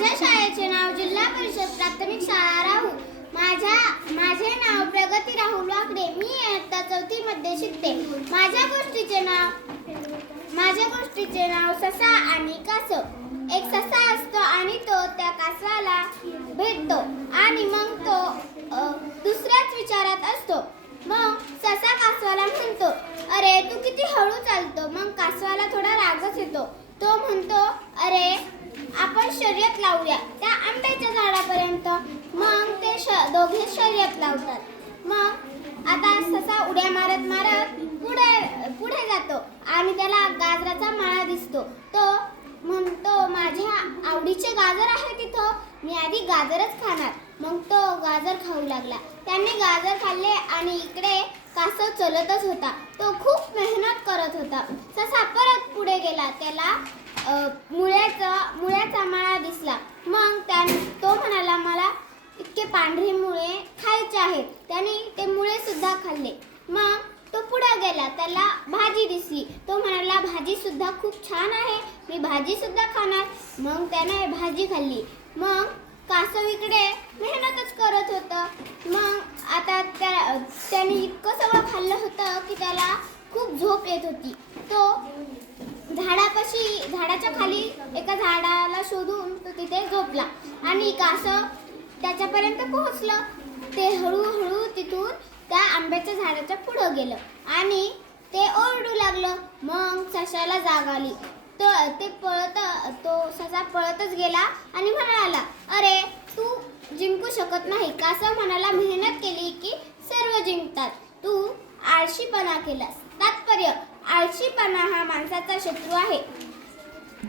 माझ्या शाळेचे नाव जिल्हा परिषद प्राथमिक शाळा राहू. माझे नाव प्रगती राहुल वाकडे. मी इयत्ता 4थी मध्ये शिकते. माझ्या गोष्टीचे नाव ससा आणि कासव. एक ससा असतो आणि तो त्या कासवाला भेटतो आणि मग तो दुसऱ्याच विचारात असतो. मग ससा कासवाला म्हणतो, अरे तू किती हळू चालतो. मग कासवाला थोडा रागच येतो. तो म्हणतो, अरे आपण शर्यत लावूया त्या आंब्याच्या झाडापर्यंत. मग ते दोघे शर्यत लावतात. मग आता ससा उड्या मारत मारत पुढे जातो आणि त्याला गाजराचा माळा दिसतो. तो म्हणतो, माझ्या आवडीचे गाजर आहे तिथं, मी आधी गाजरच खाणार. मग तो गाजर खाऊ लागला. त्याने गाजर खाल्ले आणि इकडे कासव चलतच होता. तो खूप मेहनत करत होता. ससा परत पुढे गेला. त्याला मुळ्याचा माळा दिसला. मग तो म्हणाला, मला इतके पांढरे मुळे खायचे आहेत. त्याने ते मुळे सुद्धा खाल्ले. मग तो पुढे गेला. त्याला भाजी दिसली. तो म्हणाला, भाजी सुद्धा खूप छान आहे, मी भाजी सुद्धा खाणार. मग त्याने भाजी खाल्ली. मग कासव इकडे मेहनतच करत होता. मग आता त्याने इतकं सगळं खाल्लं होतं की त्याला खूप झोप येत होती. तो झाडाच्या खाली एका झाडाला शोधून तो तिथे झोपला आणि कासव त्याच्यापर्यंत पोहोचलं. ते हळूहळू तिथून त्या आंब्याच्या झाडाच्या पुढे गेलं आणि ते ओरडू लागलं. मग सशाला जाग आली. तो ससा पळतच गेला आणि म्हणाला, अरे तू जिंकू शकत नाही. कासव म्हणाला, मेहनत केली की सर्व जिंकतात, तू आळशीपणा केलास. तात्पर्य, आळशीपणा हा माणसाचा शत्रू आहे.